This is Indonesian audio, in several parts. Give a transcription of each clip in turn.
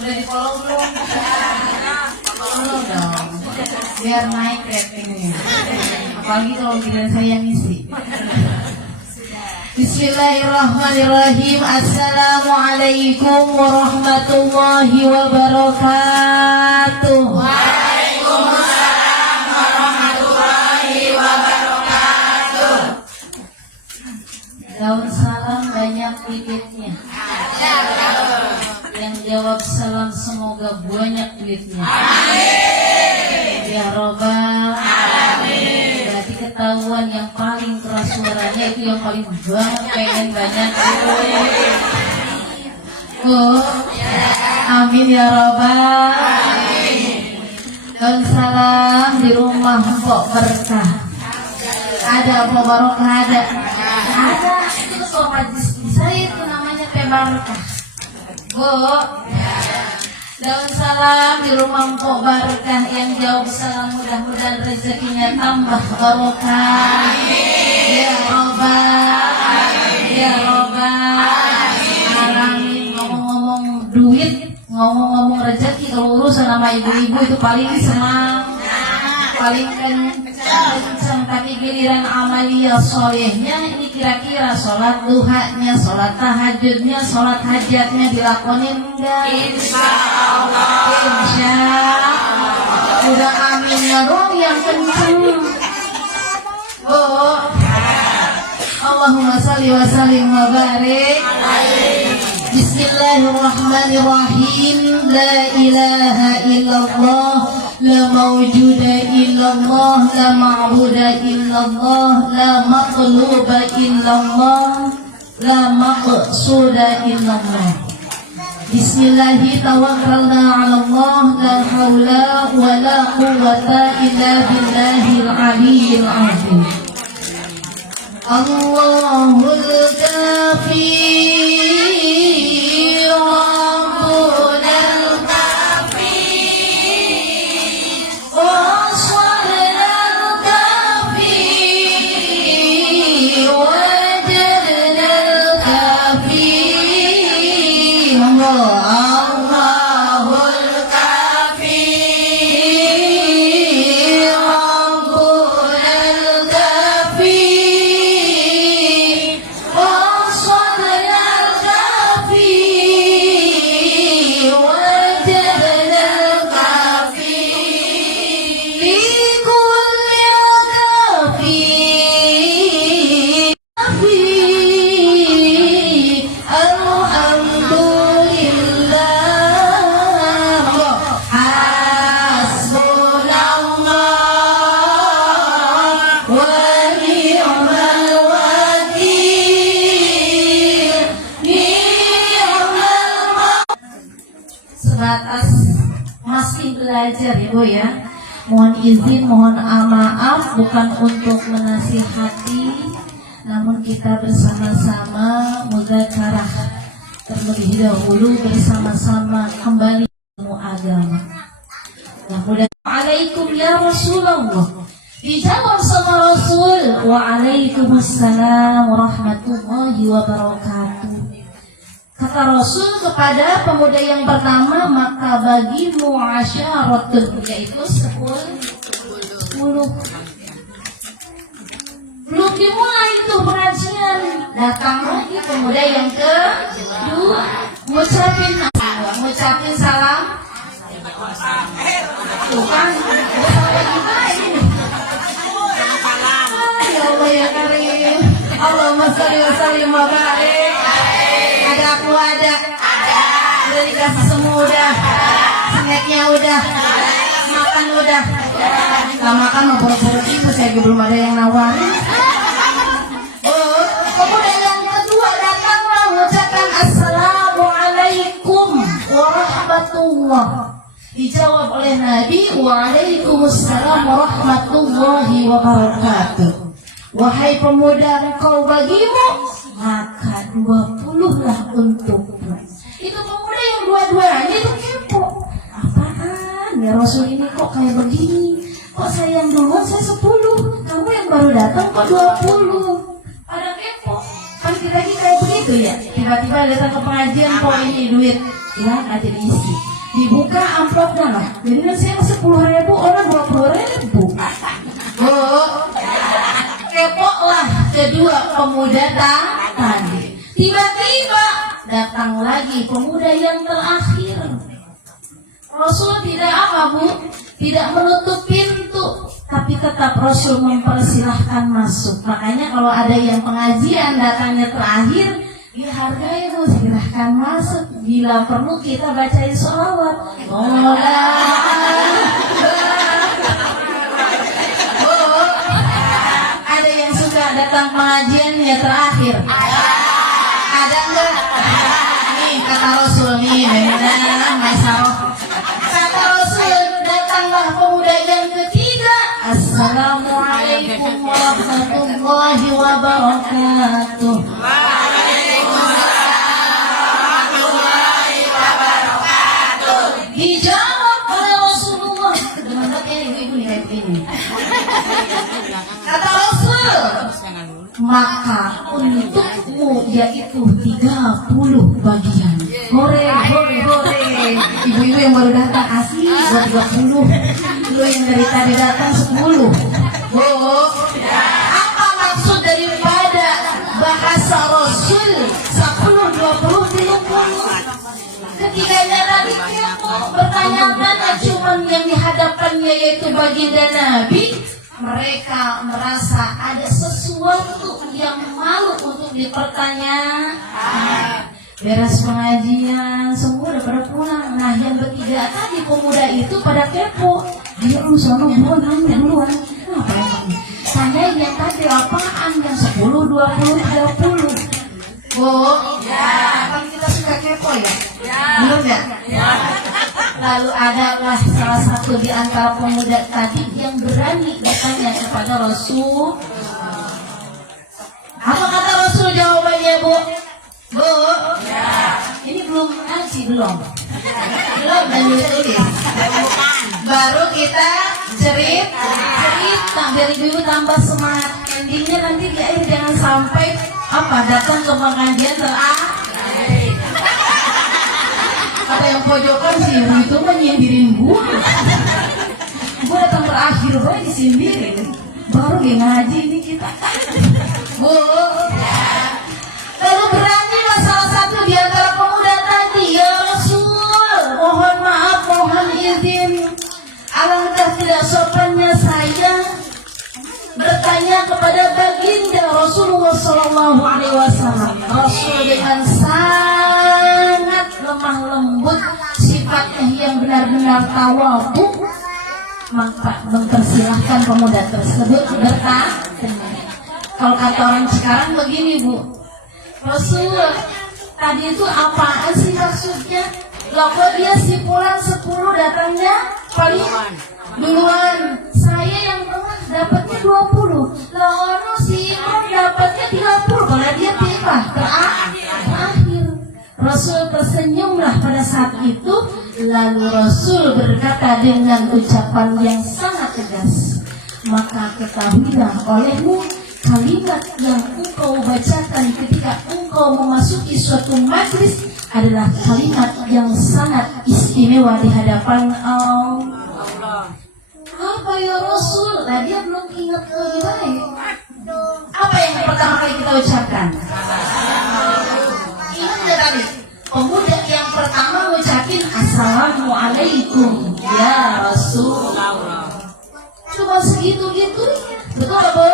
Udah di follow belum? Follow dong, biar naik ratingnya. Apalagi kalau giliran saya ngisi. Bismillahirrahmanirrahim. Assalamualaikum warahmatullahi wabarakatuh. Waalaikumsalam warahmatullahi wabarakatuh. Daun salam banyak duitnya. Yang jawab salam semoga banyak duitnya. Amin. Ya Robbal Alamin. Berarti ketahuan yang paling keras suaranya itu yang paling banget pengen banyak duit. Amin ya Robbal Alamin. Daun salam di rumah Mpok Berkah. Ada Mpok Barokah ada. Ada itu sobat saya itu namanya Teh Barokah. Bu, daun salam di rumah Mpok Barokah yang jawab salam mudah-mudahan rezekinya tambah barokah. Ya Robbal, ya Robbal Alamin. Ngomong-ngomong duit, ngomong-ngomong rezeki, kalau urusan sama ibu-ibu itu paling senang, paling kencang. Tapi giliran amalia solehnya ini kira-kira sholat duhanya, sholat tahajudnya, sholat hajatnya dilakonin enggak? Insya Allah. Insya Allah. Udah aminnya dong yang kencang. Allahumma salli wa sallim wa barik. Bismillahirrahmanirrahim. La ilaha illallah, la mawjuda illallah, la ma'buda illallah, la maqluba illallah, la maqsuda illallah. Bismillahi tawakkalna 'ala Allah, la haula wa la quwwata illa billahil aliyyil 'azim. Allahul kafi masih belajar ya Bu ya. Mohon izin, mohon maaf bukan untuk menasihati, namun kita bersama-sama muzakarah terlebih dahulu bersama-sama kembali ilmu agama. Waalaikum ya Rasulullah. Dijawab sama Rasul, waalaikumsalam warahmatullahi wabarakatuh. Kata Rasul kepada pemuda yang pertama, maka bagimu asyaratul, yaitu 10. Belum dimulai itu pengajian, datang lagi pemuda yang kedua, ngucapin salam. Bukan, ya Allah ya Karim, Allahumma sholli wa sallim wa barik. Ada aku ada. Udah dikasih semua udah. Snacknya udah. Makan udah. Gak makan mau buru-buru itu, saya belum ada yang nawarin. Kemudian yang kedua datanglah mengucapkan assalamualaikum warahmatullah. Dijawab oleh Nabi, waalaikumsalam warahmatullahi wabarakatuh. Wahai pemuda, engkau bagimu maka 20 lah untukmu. Itu pemuda yang dua-duanya itu kepo. Apaan ya Rasul ini kok kayak begini? Kok saya yang duluan saya 10, kamu yang baru datang kok 20? Pada kepo. Kan kita kayak begitu ya. Kita tiba-tiba datang ke pengajian, kok ini duit hilang aja diisi. Dibuka amplopnya lah. Jadi saya 10.000, orang 20.000. Kepo lah kedua pemuda tadi. Tiba-tiba datang lagi pemuda yang terakhir. Rasul tidak apa Bu? Tidak menutup pintu, tapi tetap Rasul mempersilahkan masuk. Makanya kalau ada yang pengajian datangnya terakhir, dihargai Bu, silahkan masuk. Bila perlu kita bacain sholawat. Ada yang suka datang pengajiannya terakhir? Ada enggak? Nih kata Rasul nih, Masaroh. Kata Rasul, datanglah pemuda yang ketiga. Assalamualaikum warahmatullahi wabarakatuh. Dijawab oleh Rasulullah. Kata Rasul, maka untukmu yaitu 30 bagian. Hore. Ibu-ibu yang baru datang asli buat 30. Lu yang dari tadi datang 10. Apa maksud daripada bahasa Rasul 10, 20, 30? Ketiganya tadi bertanya-tanya, cuman yang dihadapannya yaitu baginda Nabi. Mereka merasa ada sesuatu yang malu untuk dipertanyakan. Beres pengajian, semua udah pada pulang. Nah yang bertiga tadi pemuda itu pada kepo. Dia sana buruan nanya duluan. Apa emang? Tanya yang tadi apaan? Yang 10, 20, 30. Kan kita suka kepo ya? Belum ya? Lalu adalah salah satu di antara pemuda tadi yang berani bertanya kepada Rasul. Apa kata Rasul jawabannya Bu? Ini belum ngaji belum dan ditulis. Baru kita cerita biar ibu tambah semangat. Endingnya nanti di akhir jangan sampai datang ke pengajian terakhir. Kata yang pojokan sih itu menyindirin gue datang terakhir gue disindirin. Baru dia ngaji ini kita. Lalu beranilah salah satu di antara pemuda tadi, ya Rasul, mohon maaf, mohon izin. Alangkah tidak sopannya saya bertanya kepada baginda Rasulullah SAW. Rasul dengan sangat lemah lembut, sifatnya yang benar-benar tawadhu, maka mempersilahkan pemuda tersebut bertanya. Kalau kata orang sekarang begini Bu, Rasul tadi itu apaan sih maksudnya? Lah kok dia si pulang 10 datangnya paling duluan. Saya yang tengah dapatnya 20. Lah orang si Imam dapatnya 30. Kalau dia tiba terakhir. Rasul tersenyumlah pada saat itu. Lalu Rasul berkata dengan ucapan yang sangat tegas, maka ketahuilah olehmu, kalimat yang engkau bacakan ketika engkau memasuki suatu majlis adalah kalimat yang sangat istimewa di hadapan Allah. Apa ya Rasul? Nah, dia belum ingat lagi baik. Apa yang pertama kali kita ucapkan? Ingat nggak tadi? Pemuda yang pertama ucapin Assalamualaikum ya Rasul. Cuma segitu-gitunya. Betul Bu?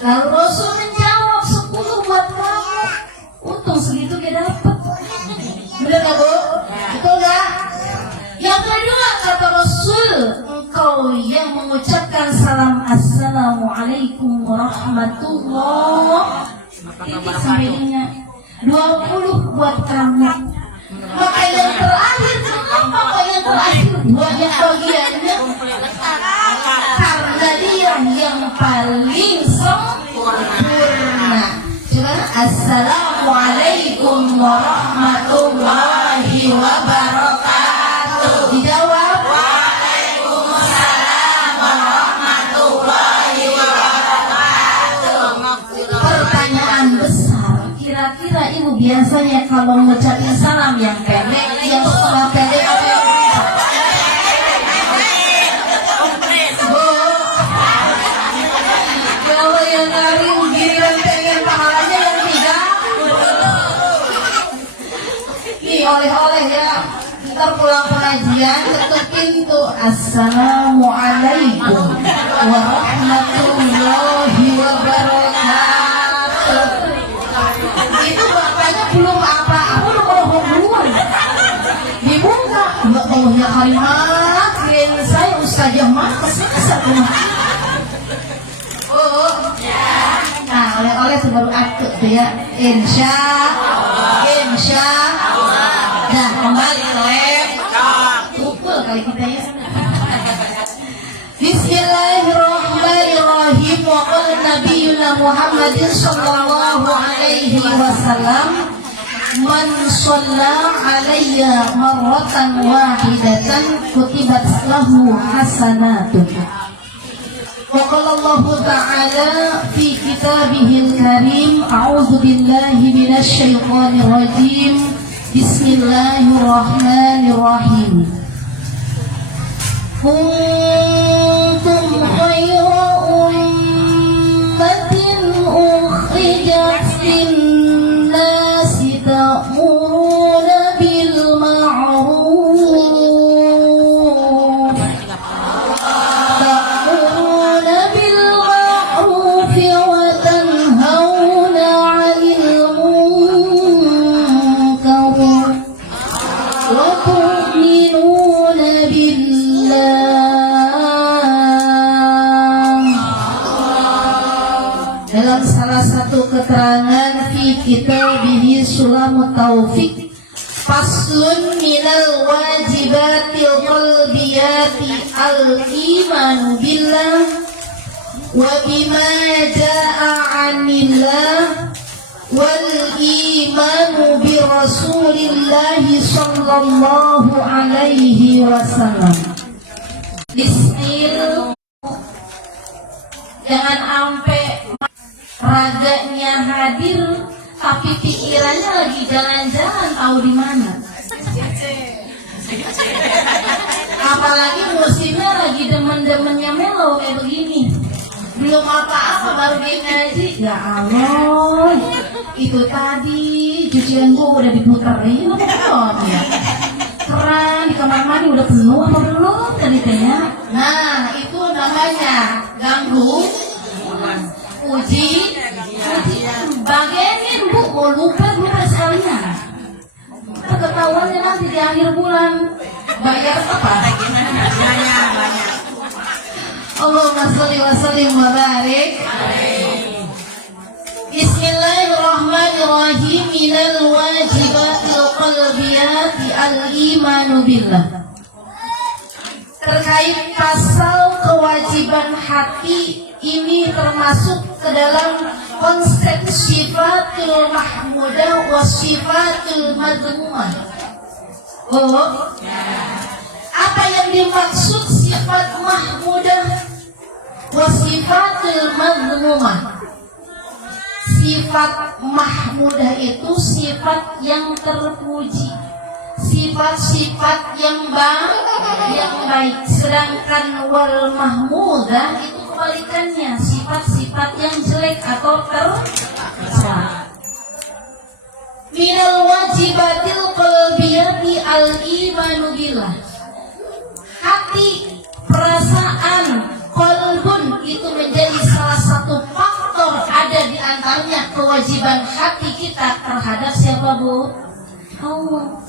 Lalu Rasul menjawab 10 buat kamu. Untung segitu dia dapat. Benar gak Bu? Betul gak? Yang kedua kata Rasul, engkau yang mengucapkan salam Assalamualaikum warahmatullah. Titik sampainya 20 buat kamu. Maka yang terakhir, kenapa yang terakhir banyak bagiannya? Karena dia yang paling sempurna. Coba Assalamualaikum warahmatullahi wabarakatuh. Dijawab Waalaikumsalam warahmatullahi wabarakatuh. Pertanyaan besar, kira-kira ibu biasa Nih oleh-oleh ya. Ntar pulang pengajian ketuk pintu. Assalamualaikum warahmatullahi wabarakatuh. Itu bapaknya belum apa-apa udah ngomong duluan. Dibuka. Ya Allah ya kalimat. Kirain saya ustazah makas. Oh. Nah oleh-oleh tuh baru akut tuh ya. Insya Nah kembali lem Tukul kali kita ya. Bismillahirrahmanirrahim. Wa qala nabiyuna Muhammadin sallallahu alaihi wasallam, man shalla alayya marratan wahidatan kutibat lahu hasanatun. Wa qala Allah ta'ala fi kitabihil karim, a'udzu billahi minasy syaithanir rajim. Bismillahirrahmanirrahim. Kuntum khayra ummatin ukhrijat lin-nasi ta'muruna bil ma'ruf wa tanhauna 'anil munkar wa tu'minuna billah. Dalam salah satu keterangan fi kitabih Sulamut Taufik, faslun minal wajibatil qalbiyati al-iman billah wa bima jaa 'anillah wal imanu bi rasulillahi sallallahu alaihi wasallam. Bismillah. Jangan sampai raganya hadir tapi pikirannya lagi jalan-jalan tahu di mana. Apalagi musimnya lagi demen-demennya melo kayak begini. Belum apa-apa baru dia ngaji. Ya Allah, itu tadi cucian gua udah diputerin belum ya? Keran di kamar mandi udah penuh apa belum tadi tanya? Nah itu namanya ganggu. Uji bagenin bu, mau lupa sekalian. Ketahuannya nanti di akhir bulan bayar apa? Allahumma sholli wa sallim wa barik. Bismillahirrahmanirrahim. Minal wajibatil qalbiyati al-imanu billah. Terkait pasal kewajiban hati ini termasuk ke dalam konsep sifatul mahmudah wa sifatul madhmumah. Oh, apa yang dimaksud sifat mahmudah wa sifatul madhmumah? Sifat mahmudah itu sifat yang terpuji, sifat-sifat yang baik. Sedangkan wal mahmudah itu kebalikannya, sifat-sifat yang jelek atau tercela. Minal wajibatil qalbiyati al-imanu billah. Hati, perasaan, qalbun itu menjadi salah satu faktor ada di antaranya kewajiban hati kita terhadap siapa bu? Allah.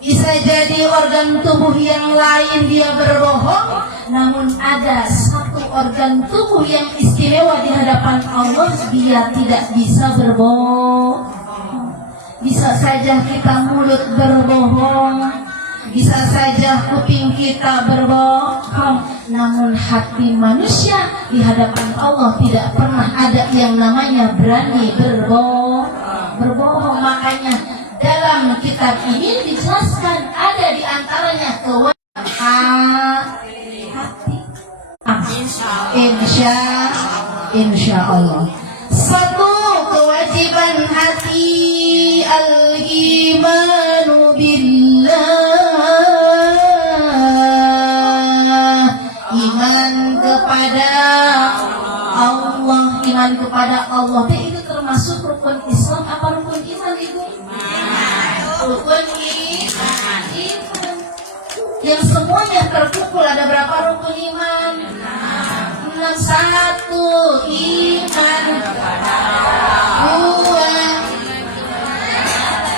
Bisa jadi organ tubuh yang lain dia berbohong, namun ada satu organ tubuh yang istimewa di hadapan Allah, dia tidak bisa berbohong. Bisa saja kita mulut berbohong, bisa saja kuping kita berbohong, namun hati manusia di hadapan Allah tidak pernah ada yang namanya berani berbohong. Makanya dalam kitab ini dijelaskan ada di antaranya kewajiban hati. Insya Allah. Satu, kewajiban hati al-imanu billah, iman kepada Allah. Iman kepada Allah itu termasuk rukun Islam apa rukun iman itu? rukun iman. Yang semuanya terkumpul ada berapa rukun iman? 6. 1. Iman. 2.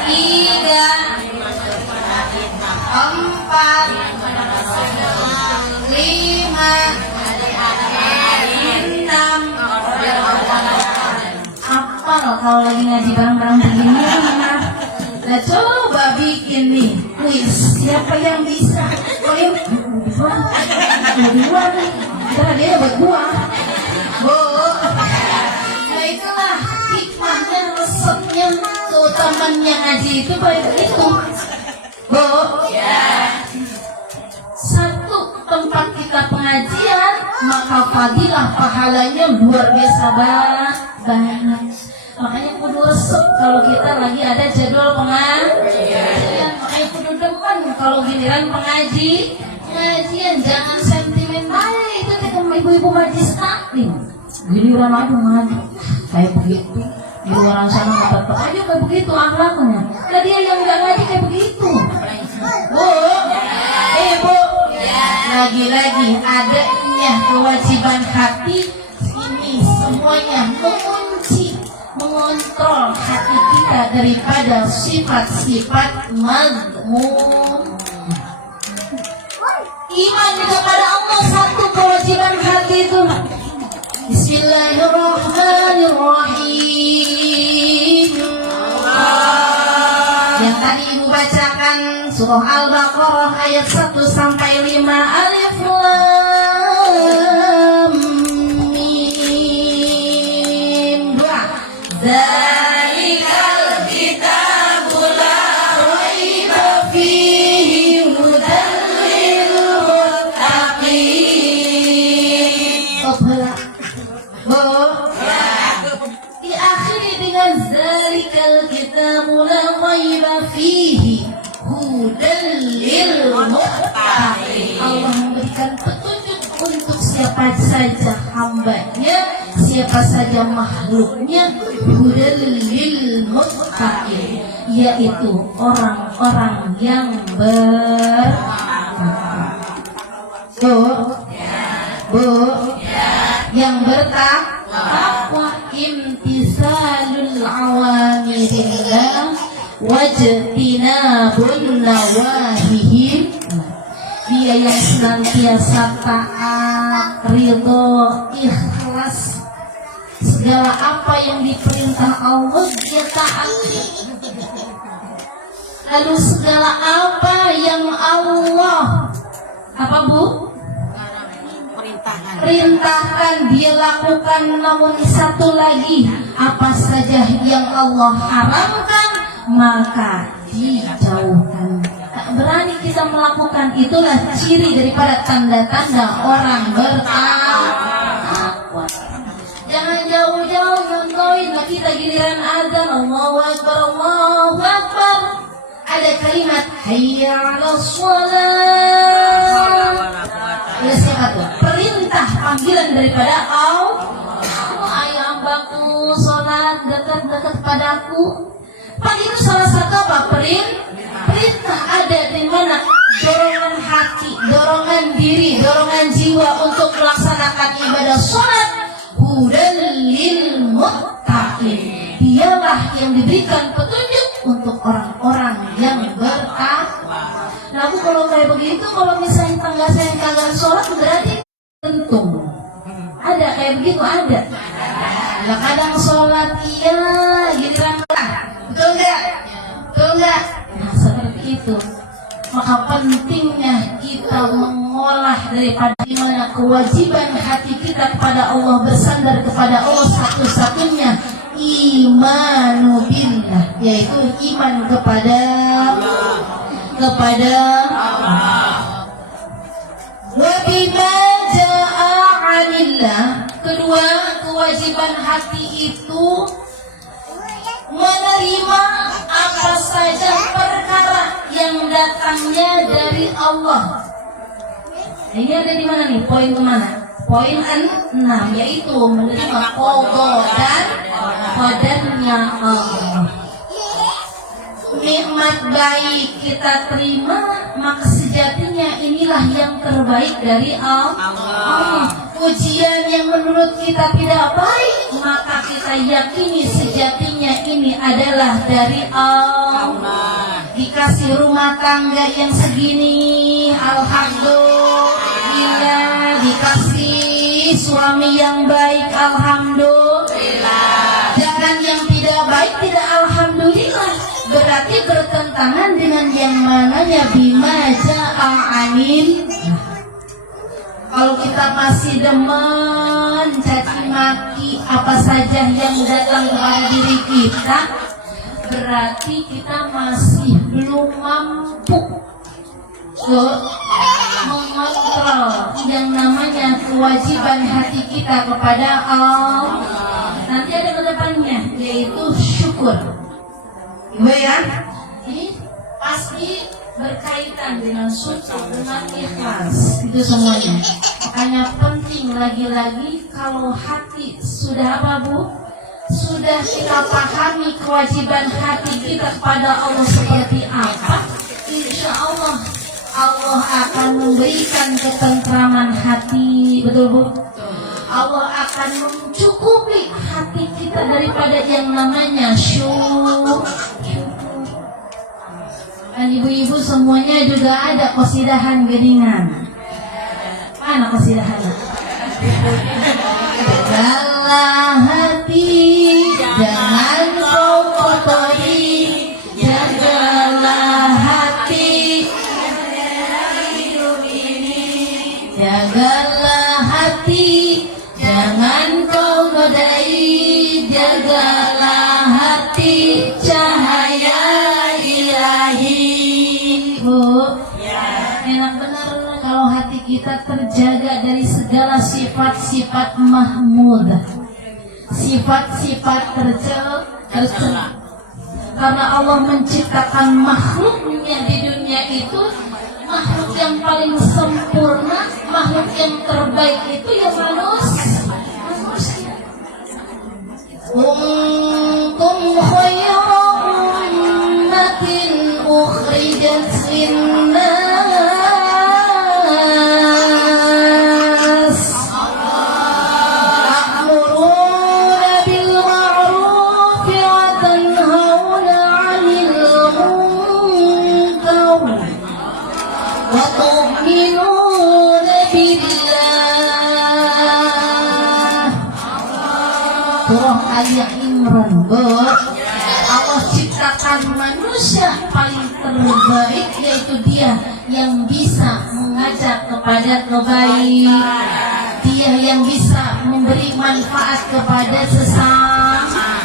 3. 4. 5. 6. Apal kalau lagi ngaji bareng-bareng begini. Nah coba bikin nih kuis, siapa yang bisa? Oh yang dua nih, ntar dia dapat buah. Nah itulah hikmahnya, resepnya, keutamaannya ngaji itu baik itu. Satu tempat kita pengajian, maka fadilah pahalanya luar biasa banyak. Makanya kudu resep kalau kita lagi ada jadwal pengajian. Makanya kudu demen kalau giliran pengajian, jangan sentimental. Itu kita ibu-ibu majlis taklim. Giliran aja ngaji kayak begitu. Di luar sana tetap aja kayak begitu akhlaknya. Nah dia yang nggak ngaji kayak begitu. Bu, lagi-lagi adanya kewajiban hati ini semuanya mengontrol hati kita daripada sifat-sifat mazmum. Iman kepada Allah satu kewajiban hati itu. Bismillahirrahmanirrahim. Yang tadi ibu bacakan surah Al-Baqarah ayat 1 sampai 5. Alif Lam Mim. 2. Zalikal kitabu la raiba fihi hudan lil muttaqin. Diakhiri dengan zalikal kitabu la raiba fihi hudan lil muttaqin. Allah memberikan petunjuk untuk siapa saja hambanya, siapa saja makhluknya, hudan lil muttaqin, yaitu orang-orang yang yang bertakwa, imtisalul awamirillah wajtinabun nawahihim. Dia yang senantiasa taat, ridho, ikhlas. Segala apa yang diperintah Allah dia taati. Lalu segala apa yang Allah perintahkan dia lakukan. Namun satu lagi, apa saja yang Allah haramkan maka dijauhkan. Tak berani kita melakukan, itulah ciri daripada tanda-tanda orang bertakwa. Jangan jauh-jauh nyontoin, kita giliran azan Allahu Akbar, Allahu Akbar, ada kalimat hayya 'alas shalah. Ya siapa tuh? Perintah panggilan daripada Allah. Ayah hambaku sholat dekat-dekat padaku. Pak itu salah satu apa? Perintah ada di mana? Dorongan hati, dorongan diri, dorongan jiwa untuk melaksanakan ibadah sholat. Hudan lil muttaqin. Dialah yang diberikan petunjuk untuk orang-orang yang bertakwa. Nah aku kalau kayak begitu, kalau misalnya tangga saya kagak sholat berarti tentu ada kayak begitu, ada. Nah kadang sholat iya, giliran betul enggak? Nah seperti itu. Maka pentingnya kita mengolah daripada dimana kewajiban hati kita kepada Allah, bersandar kepada Allah satu-satunya imanu billah, yaitu iman kepada Allah. Wa bima jaa'a 'anillah. Kedua, kewajiban hati itu menerima apa saja perkara yang datangnya dari Allah. Ini ada di mana nih? Poin kemana? Poin 6, yaitu menerima qada dan qadarnya Allah. nikmat baik kita terima, maka sejatinya inilah yang terbaik dari Allah. Ujian yang menurut kita tidak baik, maka kita yakini sejatinya ini adalah dari Allah. Dikasih rumah tangga yang segini, alhamdulillah. Dikasih suami yang baik, alhamdulillah. Jangan yang tidak baik tidak alhamdulillah, berarti bertentangan dengan yang mananya bima ja'a'anin. Kalau kita masih demen caci maki apa saja yang datang kepada diri kita, berarti kita masih belum mampu mengontrol yang namanya kewajiban hati kita kepada Allah. Nanti ada ke depannya, yaitu syukur. Ibu ya, ini pasti berkaitan dengan syukur, dengan ikhlas, itu semuanya. Makanya penting lagi-lagi kalau hati sudah apa Bu? Sudah kita pahami kewajiban hati kita kepada Allah seperti apa, insya Allah Allah akan memberikan ketentraman hati, betul Bu? Allah akan mencukupi hati kita daripada yang namanya syukur. Dan ibu-ibu semuanya juga ada qasidahan geningan. Mana qasidahannya? Jagalah hati, jangan kau kotori. Jagalah hati, jagalah hati, jangan kau nodai. Jagalah hati, cahaya enak benar kalau hati kita terjaga dari segala sifat-sifat mahmud, sifat-sifat tercela. Karena Allah menciptakan makhluknya di dunia itu, makhluk yang paling sempurna, makhluk yang terbaik itu ya manusia. Kuntum khayra ummatin ukhrijat linnas ta'muruna bil ma'ruf wa tanhauna 'anil munkar wa tu'minuna billah. Surah Al-Imran. Allah ciptakan manusia paling terbaik, yaitu dia yang bisa mengajak kepada kebaikan, dia yang bisa memberi manfaat kepada sesama.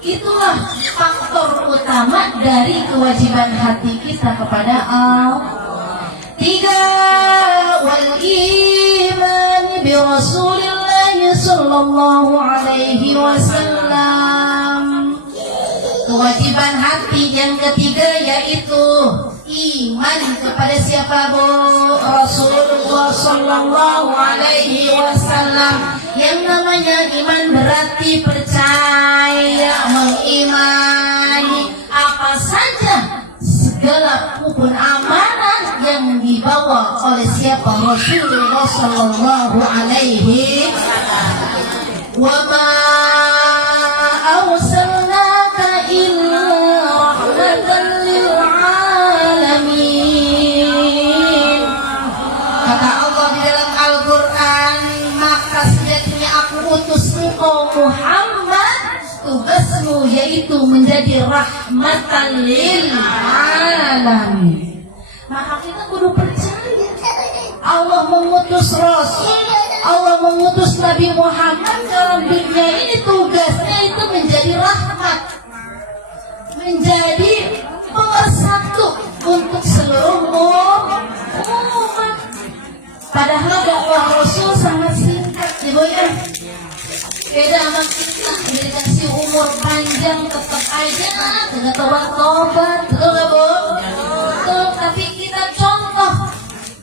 Itulah faktor utama dari kewajiban hati kita kepada Allah. 3. Wal iman bi Rasulillah sallallahu alaihi wasallam. Kewajiban hati yang ketiga yaitu iman kepada siapa Bu? Rasulullah sallallahu alaihi wasallam. Yang namanya iman berarti percaya, mengimani apa saja segala hukum amanah yang dibawa oleh siapa? Rasulullah sallallahu alaihi wasallam. Wa ma arsalnaka illa rahmatan lil alamin. Kata Allah di dalam Al-Quran, maka sejatinya aku utus engkau Muhammad, tugasmu yaitu menjadi rahmatan lil alamin. Maka kita kudu percaya Allah mengutus Rasul, Allah mengutus Nabi Muhammad dalam dunia ini, tugasnya itu menjadi rahmat, menjadi pemersatu untuk seluruh umat. Padahal dakwah Rasul sangat singkat, Ibu ya. Beda sama kita, dikasih umur panjang tetap aja tidak tobat-tobat, betul nggak Bu? Betul. Tapi kita contoh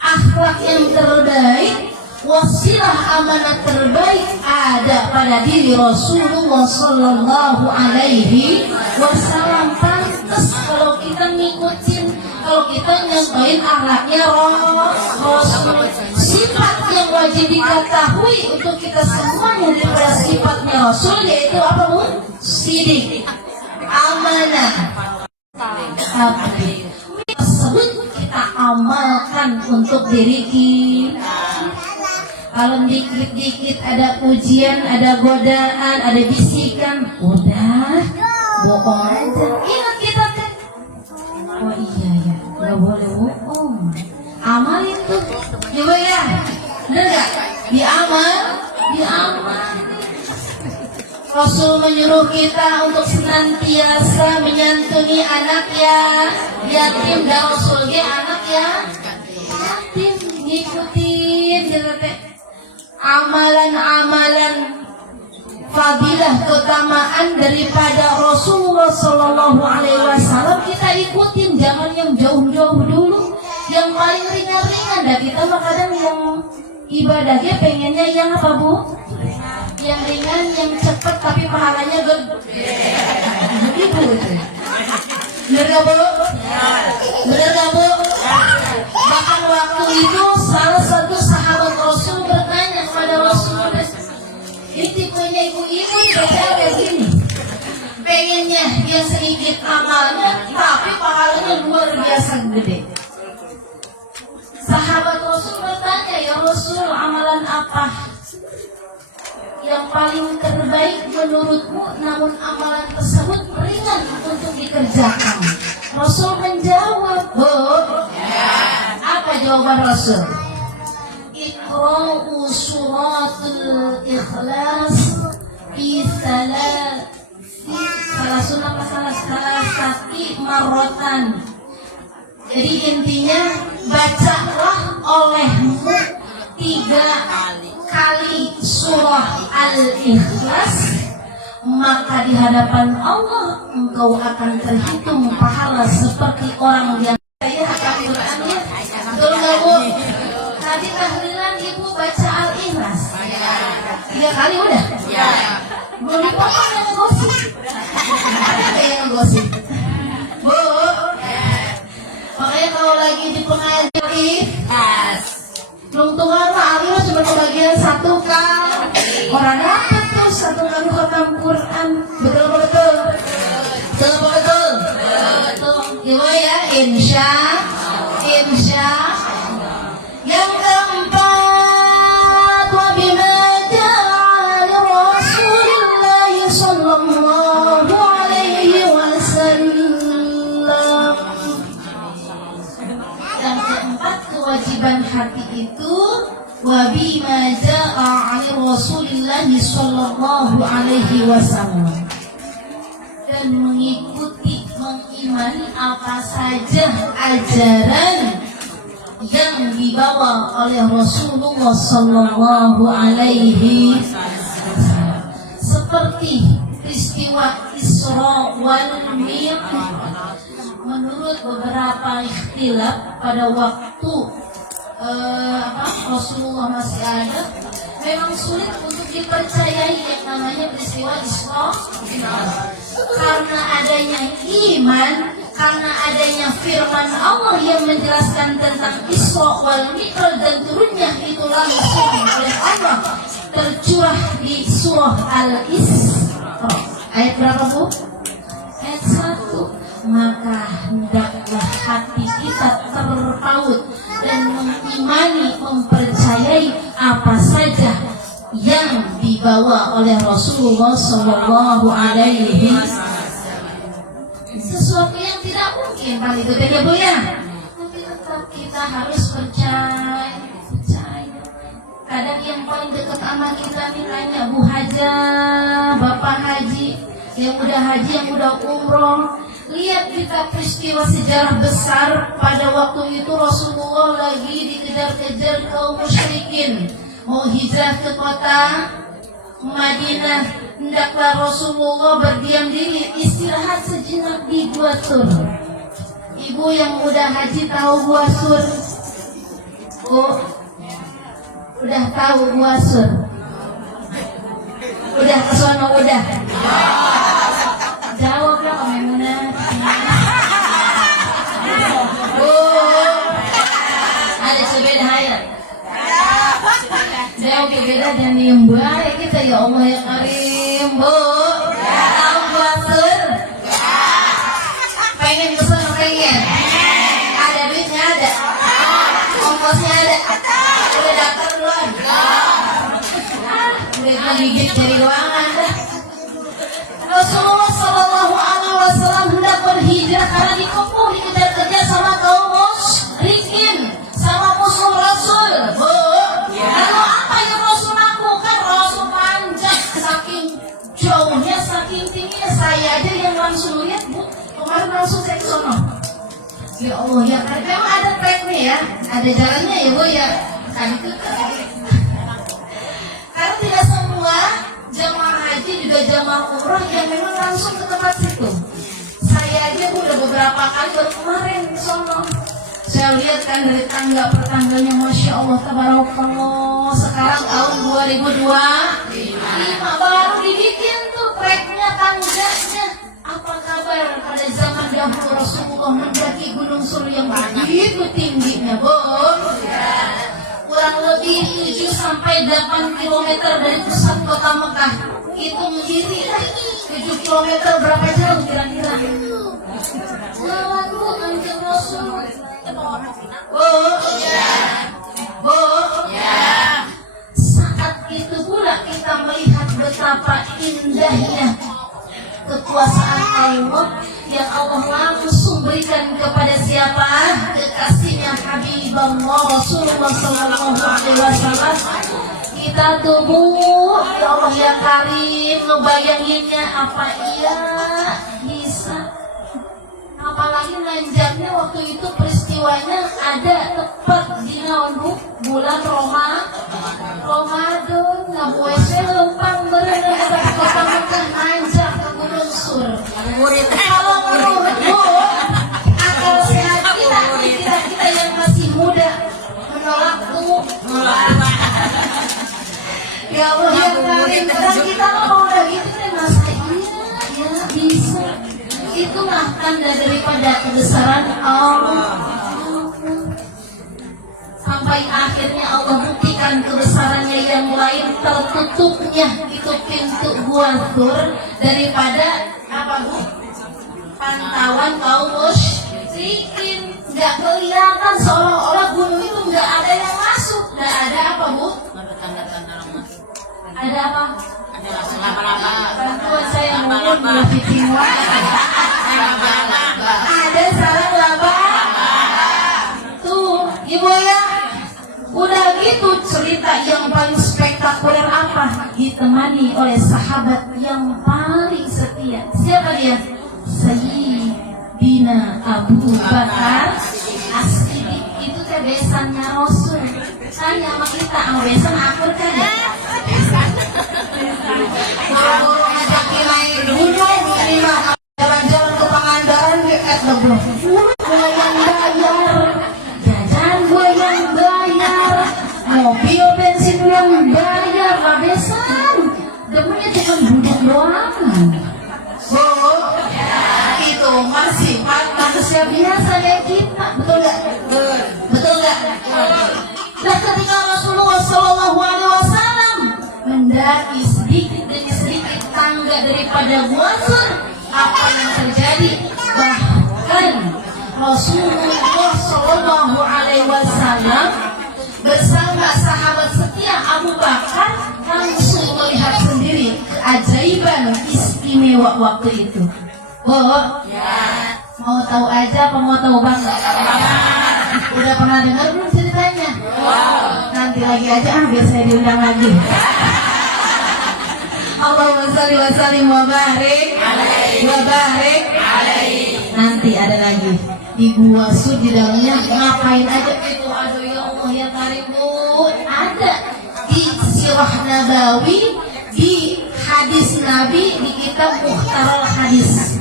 akhlak yang terbaik, wasilah amanat terbaik ada pada diri Rasulullah sallallahu alaihi wasallam. Pantas nyontohin akhlaknya Rasul. Sifat yang wajib diketahui untuk kita semuanya daripada sifatnya Rasul yaitu apa Bu? Sidik, amanah. Tersebut kita amalkan untuk diri kita. Kalau dikit-dikit ada ujian, ada godaan, ada bisikan, udah bohong aja. Ingat kita kan? Oh iya ya, nggak boleh bohong. Amal itu, coba ya, benar nggak? Diamal. Rasul menyuruh kita untuk senantiasa menyantuni anak yatim dan Rasul anak yatim, ngikutin gitu teh. Amalan-amalan fadilah keutamaan daripada Rasulullah Sallallahu Alaihi Wasallam kita ikutin, jangan yang jauh-jauh dulu, yang paling ringan-ringan. Dan kita mah kadang yang ibadahnya pengennya yang apa Bu? Yang ringan, yang cepat tapi pahalanya gede. Begitu. Bener gak Bu? Bener gak Bu? Bahkan waktu itu salah satu sahabat Rasul bertanya kepada Rasul, ini tipenya ibu-ibu baca begini, pengennya yang sedikit amalnya tapi pahalanya luar biasa gede. Sahabat Rasul bertanya, ya Rasul, amalan apa yang paling terbaik menurutmu namun amalan tersebut ringan untuk dikerjakan? Rasul menjawab, Bu, apa jawaban Rasul? Iqra'u suratul ikhlas fi salasati marrotan. Jadi intinya, bacalah olehmu 3 kali surah Al-Ikhlas, maka di hadapan Allah engkau akan terhitung pahala seperti orang yang hafal Qurannya. Betul nggak Bu? Tadi tahlilan Ibu baca Al-Ikhlas 3 kali udah? Belum dipotong yang ngegosip. Ada yang ngegosip Bu? Makanya kalau lagi di pengajian Lungtungan mah Ali cuma kebagian 1 kali. Orang dapat tuh 1 kali khatam Quran. Betul. Ibu ya, insya. Yang keempat, wa bima ja'a li Rasulillah sallallahu alaihi wasallam. Yang keempat, kewajiban hati itu wa bima ja'a li Rasulillah sallallahu alaihi wasallam, dan mengikuti, mengimani apa saja ajaran yang dibawa oleh Rasulullah sallallahu alaihi wasallam, seperti peristiwa Isra wal Mi'raj. Menurut beberapa ikhtilaf pada waktu Rasulullah masih ada, memang sulit untuk dipercayai yang namanya peristiwa Isra karena adanya iman, karena adanya firman Allah yang menjelaskan tentang Isra wal Mi'raj dan turunnya itu langsung oleh Allah tercurah di surah Al-Isra. Ayat berapa Bu? Ayat 1. Maka hendaklah hati kita terpaut dan mengimani, mempercayai apa saja yang dibawa oleh Rasulullah Sallallahu Alaihi Wasallam. Sesuatu yang tidak mungkin hal itu ya Bu ya, tapi tetap kita harus percaya. Kadang yang paling dekat sama kita nih tanya Bu Haja, Bapak Haji, yang udah haji, yang udah umroh. Lihat kita peristiwa sejarah besar pada waktu itu Rasulullah lagi dikejar-kejar kaum musyrikin, mau hijrah ke kota Madinah. Hendaklah Rasulullah berdiam diri, istirahat sejenak di Gua Sur. Ibu yang udah haji tahu Gua Sur? Oh, udah tahu Gua Sur? Udah kesono udah? Jawablah Maimunah. Oh, ada nimba ya kita ya Allah ya Karim. Bu, tahu puasur? Pengen pesen pengen? Ada duitnya ada? Ongkosnya ada? Udah daftar belum? Udah gigit dari ruangan dah. Rasulullah Shallallahu Alaihi Wasallam hendak berhijrah karena dikepung dikejar-kejar sama kaum musyrikin, sama musuh Rasul. Bu, lalu apa yang Rasul lakukan? Rasul panjat saking jauhnya, saking tingginya. Saya aja yang langsung lihat, Bu. Kemarin langsung saya ke sono. Ya Allah ya, memang ada treknya ya, ada jalannya ya Bu ya. Kan itu karena tidak semua jamaah haji juga jamaah umrah yang memang langsung ke tempat situ. Saya aja udah beberapa kali baru kemarin di sono. Saya lihat kan dari tangga per tangganya, Masya Allah tabarakallah. Sekarang tahun 2025 baru dibikin tuh treknya, tangganya. Apa kabar pada zaman dahulu Rasulullah mendaki Gunung Sur yang begitu tingginya, Bu? Kurang lebih 7 sampai 8 km dari pusat kota Mekah. Hitung sendiri lah, 7 km berapa jauh kira-kira? Lawan Bu, Kanjeng Rasul. Bu, Bu, saat itu pula kita melihat betapa indahnya kekuasaan Allah yang Allah langsung berikan kepada siapa? Kekasihnya Habibullah Rasulullah Sallallahu Alaihi Wasallam. Kita tubuh, ya Allah ya Karim, ngebayanginnya apa iya bisa? Apalagi nanjaknya waktu itu peristiwanya ada tepat di bulan Ramadan, ngabuese lempang berenang ke kota Mekah nanjak ke Gunung Sur. Kalau menurut Bu, akal sehat kita yang masih muda menolak tuh. Ya Allah ya Karim, kadang kita mau udah gitu deh masa iya ya bisa. Itulah tanda daripada kebesaran Allah. Sampai akhirnya Allah buktikan kebesarannya yang lain, tertutupnya itu pintu Gua Tur daripada apa Bu? Pantauan kaum musyrikin. Nggak kelihatan, seolah-olah gunung itu nggak ada yang masuk. Nggak ada apa Bu? Ada apa? Bantuan saya mohon Bu Fitiwa. Ada sarang laba. Tuh, Ibu ya. Udah gitu cerita yang paling spektakuler apa? Ditemani oleh sahabat yang paling setia. Siapa dia? Sayyidina Abu Bakar As-Siddiq. Itu teh besannya Rasul. Saya sama kita besan akur kan ya? Boro-boro ngajakin naik gunung ini mah jalan-jalan ke Pangandaran ke Etnobro. Gue yang bayar, jajan gue yang bayar, mobil bensin yang bayar, habisan. Demennya cuma duduk doang. Bu, itu masih manusia biasa kayak kita, betul nggak? Betul nggak? Dan ketika Rasulullah Shallallahu Alaihi Wasallam mendaki sedikit demi sedikit tangga daripada Gua Sur, apa yang terjadi? Bahkan Rasulullah Shallallahu Alaihi Wasallam bersama sahabat setia Abu Bakar langsung melihat sendiri keajaiban istimewa waktu itu. Bu, mau tahu aja apa mau tahu banget? Udah pernah dengar belum ceritanya? Nanti lagi aja biar saya diundang lagi. Allahumma sholli wa sallim wa barik nanti ada lagi di Gua Sur, di dalamnya ngapain aja itu. Aduh ya Allah ya Karim, ada di Sirah Nabawi, di hadis Nabi, di kitab Mukhtarul Hadis.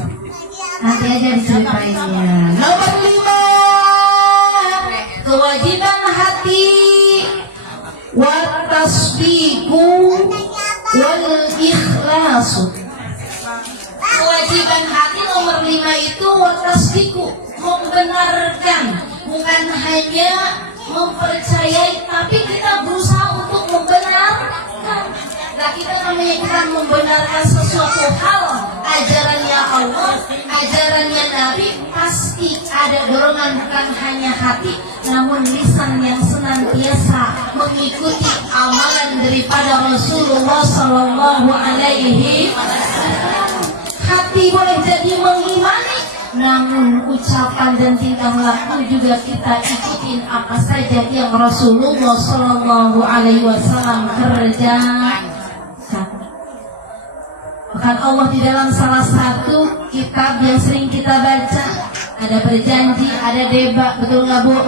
Nanti aja diceritainnya. Nomor 5, kewajiban hati wa tasdiqu wal ikhlasu. Kewajiban hati nomor 5 itu wa tasdiqu, membenarkan, bukan hanya mempercayai, tapi kita berusaha untuk membenarkan. Islam. Nah, kita namanya kita membenarkan sesuatu hal, ajarannya Allah, ajarannya Nabi, pasti ada dorongan bukan hanya hati, namun lisan yang senantiasa mengikuti amalan daripada Rasulullah Sallallahu Alaihi Wasallam. Hati boleh jadi mengimani, namun ucapan dan tingkah laku juga kita ikutin apa saja yang Rasulullah Sallallahu Alaihi Wasallam kerjakan. Bahkan Allah di dalam salah satu kitab yang sering kita baca ada berjanji, ada debat, betul nggak Bu?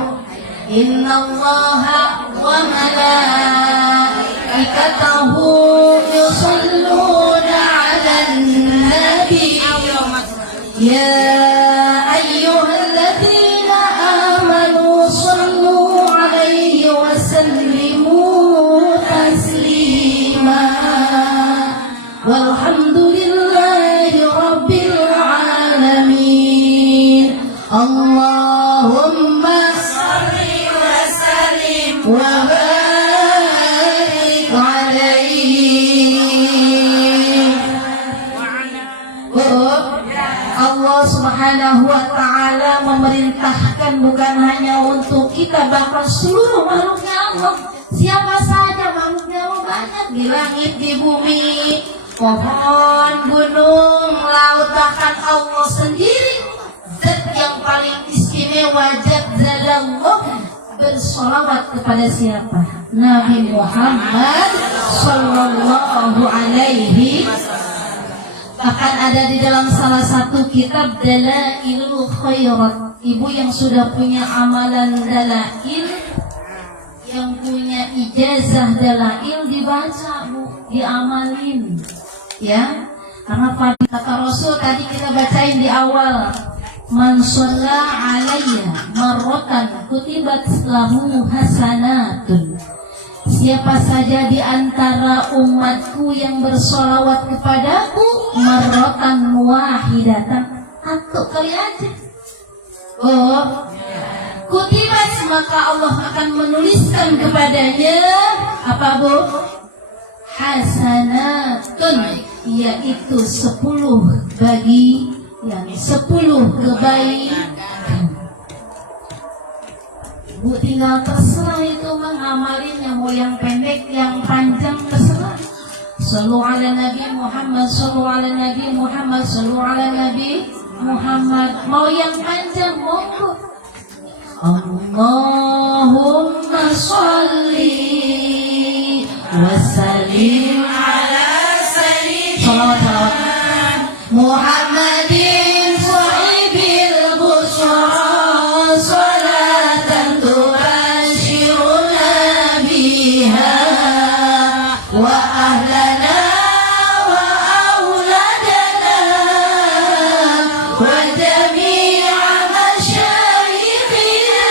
Innallaha wa malaikatahu yusalluna 'alan nabi ya ayyuhalladzina amanu sallu 'alaihi wa sallimu taslima. Walhamdulillahi rabbil alamin. Allahumma shalli wa sallim wa barik alaihi. Allah Subhanahu wa ta'ala memerintahkan bukan hanya untuk kita, bahkan seluruh makhluknya Allah. Siapa saja makhluknya Allah banyak, di langit, di bumi, pohon, gunung, laut, bahkan Allah sendiri, zat yang paling istimewa, zat Allah, bersolawat kepada siapa? Nabi Muhammad Sallallahu Alaihi. Bahkan ada di dalam salah satu kitab Dalailul Khairat, ibu yang sudah punya amalan dalail, yang punya ijazah dalail, dibaca Bu, diamalin ya. Karena kata Rasul tadi kita bacain di awal, man shalla alayya marratan kutibat lahu hasanatun. Siapa saja di antara umatku yang bersolawat kepadaku marratan wahidatan, satu kali aja, oh kutibat, maka Allah akan menuliskan kepadanya apa Bu? Hasanatun, yaitu 10 bagi yang 10 kebaikan. Bu, tinggal terserah itu mengamalinya, mau yang pendek, yang panjang, terserah. Sallu ala Nabi Muhammad, sallu ala Nabi Muhammad, sallu ala Nabi Muhammad. Mau yang panjang, monggo. Allahumma sholli wa sallim ala sayyidina Muhammadin sahibil busyra salatan tubashiruna biha wa ahlana wa auladana wa jami'a masyayikhina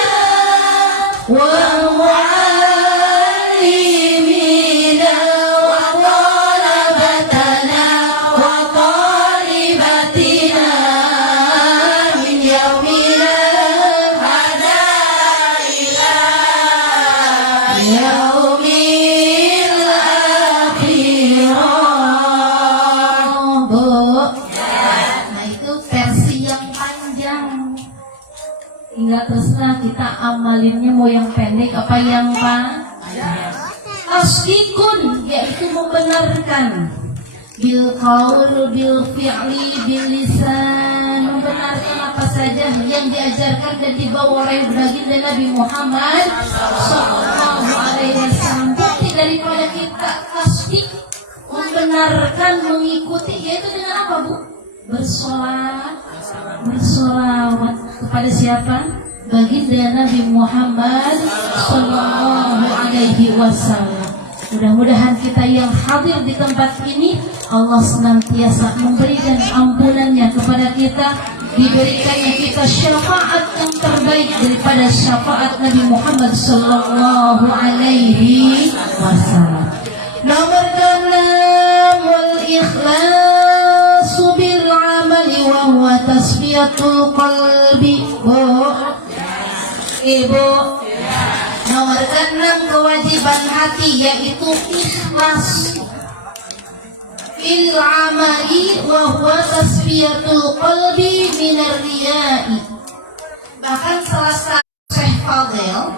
wa mu'allimina wa talabatana wa talibatina min yaumina hada ila yaumil akhirah. Bu, nah itu versi yang panjang. Tinggal terserah kita amalinnya mau yang pendek apa yang panjang. Tasdikun, yaitu membenarkan, bil qaul, bil fi'li, bil lisan, membenarkan apa saja yang diajarkan dan dibawa oleh baginda Nabi Muhammad Sallallahu Alaihi Wasallam. Bukti daripada kita tasdik, membenarkan, mengikuti, yaitu dengan apa Bu? Bersolawat kepada siapa? Baginda Nabi Muhammad Sallallahu Alaihi Wasallam. Mudah-mudahan kita yang hadir di tempat ini, Allah senantiasa memberikan ampunannya kepada kita, diberikannya kita syafaat yang terbaik daripada syafaat Nabi Muhammad Sallallahu Alaihi Wasallam. Nomor 6, wal ikhlasu bil amali wa huwa tasfiyatul qalbi. Ibu, nomor Keenam, kewajiban hati yaitu ikhlas fil amali wa huwa tasfiyatul qalbi minar riya'i. Bahkan salah satu Syekh Fadil,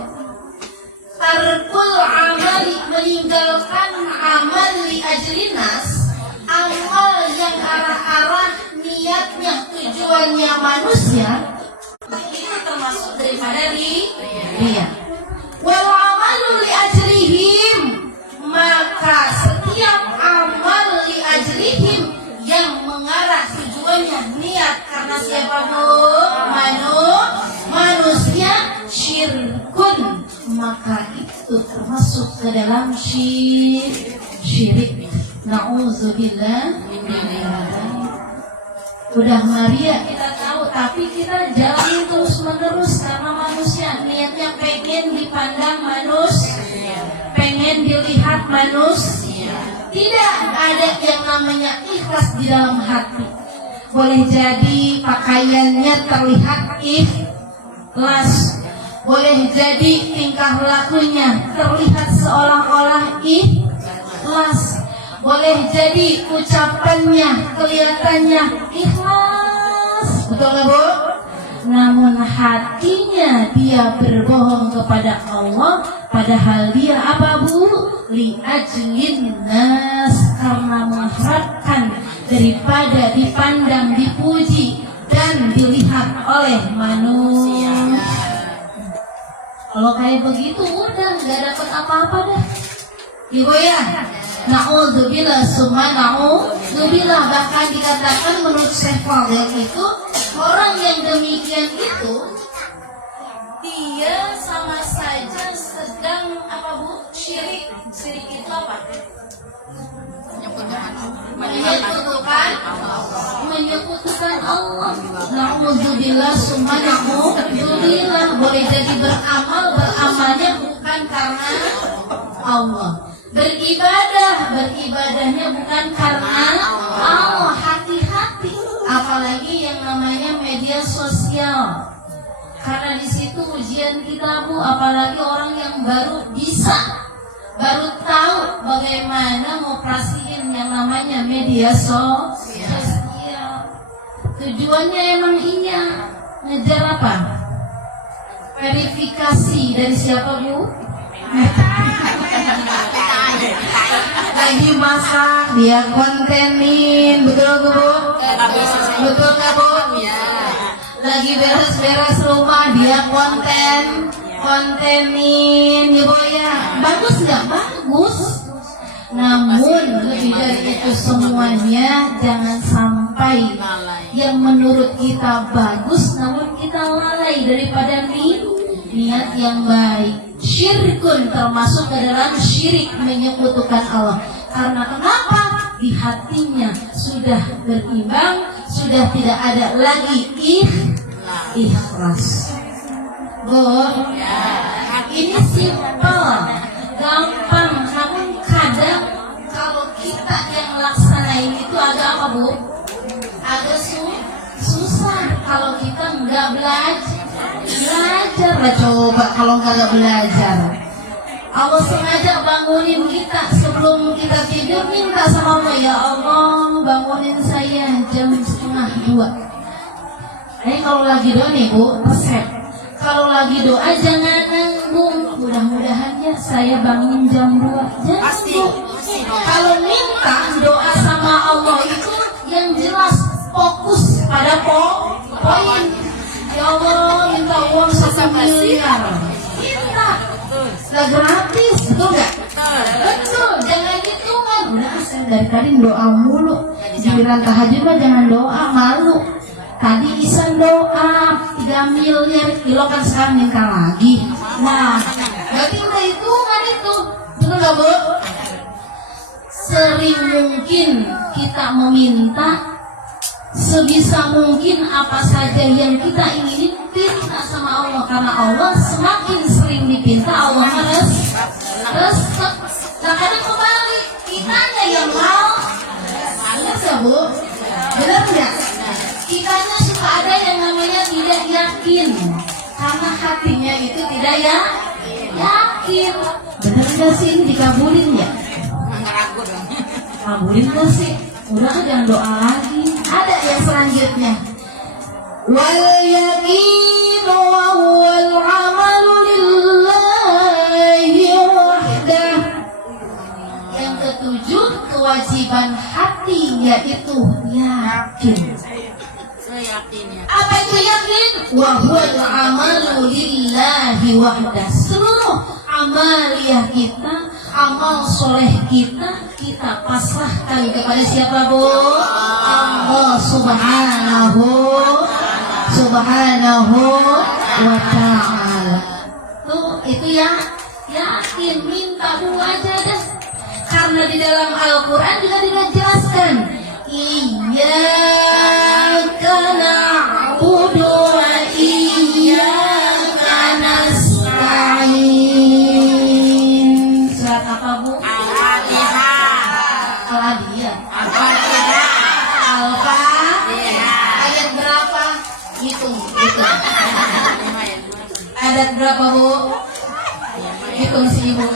tarkul amali, meninggalkan amal li ajlinas, amal yang arah-arah niatnya, tujuannya manusia, itu termasuk daripada riya. Wal amalu li ajlihim, maka setiap amal li ajlihim yang mengarah tujuannya niat karena siapa bu? Manusia, syirkun, maka itu termasuk ke dalam syirik. Na'udzubillah. Udah Maria kita tahu, tapi kita jalani terus menerus karena manusia niatnya pengen dipandang manusia, pengen dilihat manusia. Tidak ada yang namanya ikhlas di dalam hati. Boleh jadi pakaiannya terlihat ikhlas, boleh jadi tingkah lakunya terlihat seolah-olah ikhlas, boleh jadi ucapannya kelihatannya ikhlas, betul nggak bu? Namun hatinya dia berbohong kepada Allah, padahal dia apa bu? Li ajlin nas, karena mengharapkan daripada dipandang, dipuji dan dilihat oleh manusia. Kalau kayak begitu udah nggak dapat apa-apa dah, ibu ya. Na'udzubillah summa na'udzubillah. Bahkan dikatakan menurut Syekh Fadil itu, orang yang demikian itu dia sama saja sedang apa bu? Syirik. Syirik itu apa? Menyekutukan Allah. Na'udzubillah summa na'udzubillah. Boleh jadi beramalnya bukan karena Allah. Beribadahnya bukan karena Allah. Hati-hati, apalagi yang namanya media sosial. Karena di situ ujian kita bu, apalagi orang yang baru tahu bagaimana ngoperasiin yang namanya media sosial. Tujuannya emang iya ngejar apa? Verifikasi dari siapa bu? Lagi masak dia kontenin, betul gak bu? Betul gak bu? Lagi beres-beres rumah dia kontenin, ya bu ya. Bagus nggak? Bagus. Namun lebih dari itu semuanya, jangan sampai yang menurut kita bagus namun kita lalai daripada niat yang baik. Syirkun termasuk ke dalam syirik, menyekutukan Allah. Karena kenapa? Di hatinya sudah berimbang, sudah tidak ada lagi ikhlas. Bu, ini simpel, gampang, namun kadang kalau kita yang laksanain itu agak apa bu? Agak susah kalau kita nggak belajar. Coba kalau nggak belajar, Allah sengaja bangunin kita sebelum kita tidur, minta sama Allah, ya Allah bangunin saya jam 1:30. Kalau lagi doa nih bu, resep. Kalau lagi doa jangan nanggung. Mudah-mudahan ya saya bangun jam 2. Jangan bu. Kalau minta doa sama Allah itu yang jelas, fokus pada poin. Ya Allah minta uang 1 miliar. Minta. Gak gratis, betul gak? Betul, jangan hitungan. Udah saya dari tadi doa mulu. Giliran tahajud mah jangan doa, malu. Tadi Isan doa 3 miliar kilo, kan sekarang minta lagi. Nah, berarti udah hitungan itu. Betul gak bu? Sering mungkin kita meminta, sebisa mungkin apa saja yang kita inginin pinta sama Allah. Karena Allah semakin sering dipinta, Allah resep. Nah kadang kembali kitanya yang mau. Benar ya bu? Benar nggak? Kitanya suka ada yang namanya tidak yakin, karena hatinya itu tidak yakin. yakin. Bener gak sih ini dikabulin ya? Nggak ragu dong. Kabulin gak sih? Udah tuh jangan doa lagi. Ada yang selanjutnya. Wal yaqinu wa huwal amalu lillahi wahdah. Yang ketujuh, kewajiban hati yaitu yakin. Saya yakin ya. Apa itu yakin? Wa huwal amalu lillahi wahdah. Seluruh amaliyah kita, amal soleh kita pasrahkan kepada siapa, Bu? Allah subhanahu wa ta'ala. Tuh, itu ya yakin, minta Bu aja dah. Karena di dalam Al-Quran juga dijelaskan, iyyaka na'budu wa iyyaka nasta'in. Surat apa, Bu? Al-Fatihah. Al-Adiyah. Al-Fatihah. Al-Fatihah. Ayat berapa? Hitung. Ayat berapa, Bu? Hitung si Ibu. 5.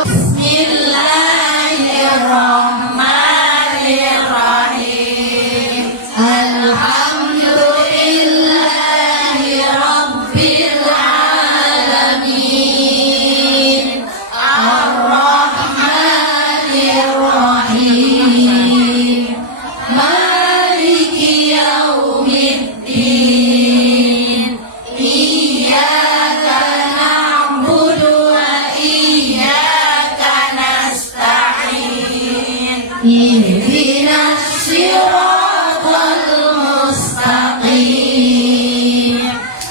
Bismillahirrahmanirrahim. Alhamdulillahi Rabbil Alamin. Ar-Rahmanirrahim. Maliki yaumiddin. Iyyaka na'budu wa iyyaka nasta'in. Ihdinas siratal mustaqim.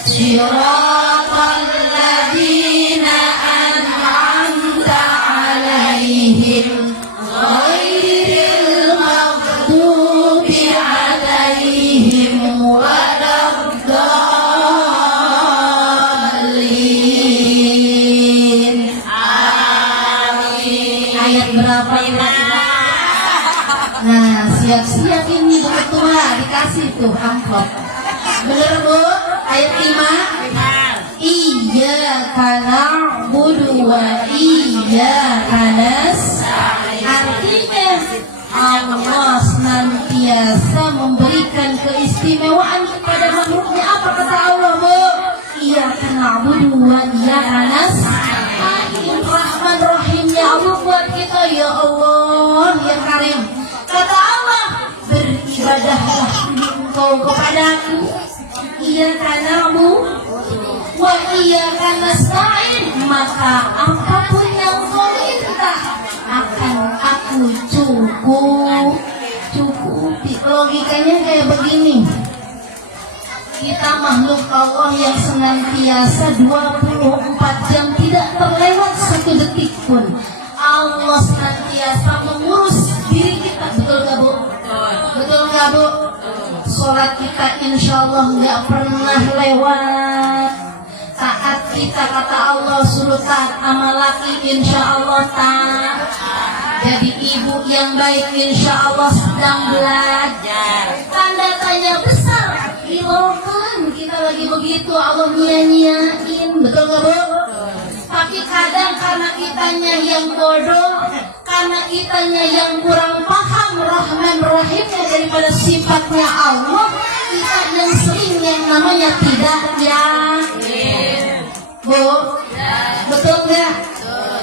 Siratal ladzina an'amta 'alaihim ghairil maghdubi 'alaihim waladdallin. Amin. Ayat berapa ini? Nah, siap-siap ini Bu Ketua dikasih tuh amplop. Bener, Bu? Ayat 5. Iyyaka na'budu wa iyyaka nasta'in. Artinya Allah senantiasa memberikan keistimewaan kepada makhluknya. Apa kata Allah, Bu? Iyyaka na'budu wa iyyaka nasta'in. Rahman Rahimnya Allah buat kita, ya Allah yang Karim. Kata Allah, beribadahlah engkau kepadaku. Iyyaka na'budu wa iyyaka nasta'in. Maka apapun yang kau minta akan aku cukupi. Logikanya kayak begini. Kita makhluk Allah yang senantiasa 24 jam tidak terlewat satu detik pun. Allah senantiasa mengurus diri kita. Betul gak, Bu? Betul gak, Bu? Sholat kita insya Allah gak pernah lewat. Taat kita kata Allah suruh taat sama laki insya Allah taat. Jadi ibu yang baik insya Allah sedang belajar. Tanda tanya besar. Ilokan kita lagi begitu Allah nyanyiin. Betul gak, Bu? Tapi kadang karena kitanya yang bodoh, karena kitanya yang kurang paham Rahman Rahimnya daripada sifatnya Allah, kita yang sering yang namanya tidak yakin. Bu, betul nggak?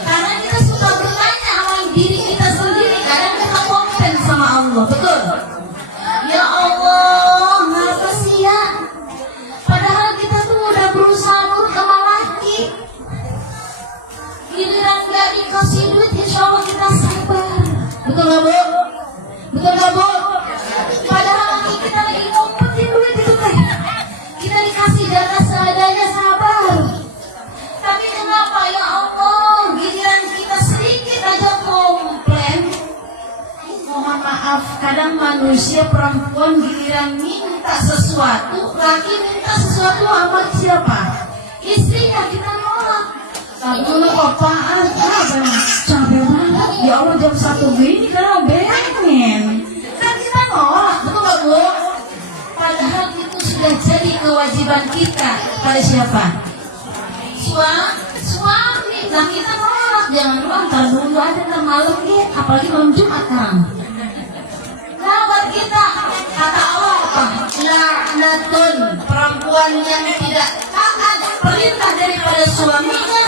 Karena kita suka bertanya sama diri kita sendiri, kadang kita komplain sama Allah, betul? Ya Allah, ngapa sih ya? Padahal kita tuh udah berusaha nurut sama laki. Giliran gak dikasih duit, insya Allah kita sabar. Betul gak, Bu? Betul gak, Bu? Padahal laki kita lagi ngumpetin duit itu teh. Kita dikasih dana seadanya, sabar. Tapi kenapa ya Allah, giliran kita sedikit aja komplain. Mohon maaf, kadang manusia perempuan giliran minta sesuatu, laki minta sesuatu sama siapa? Istrinya, kita nolak. Lalu apaan? Capek banget. Ya Allah jam 1 gini kan pengen. Kan kita nolak, betul gak, Bu? Padahal kewajiban kita pada siapa? Suami. Nah kita nolak, jangan lupa ntar dulu ada ntar malam nih, apalagi malam Jumat kan. Nah buat kita kata Allah apa? Laknatun, perempuan yang tidak taat perintah daripada suaminya,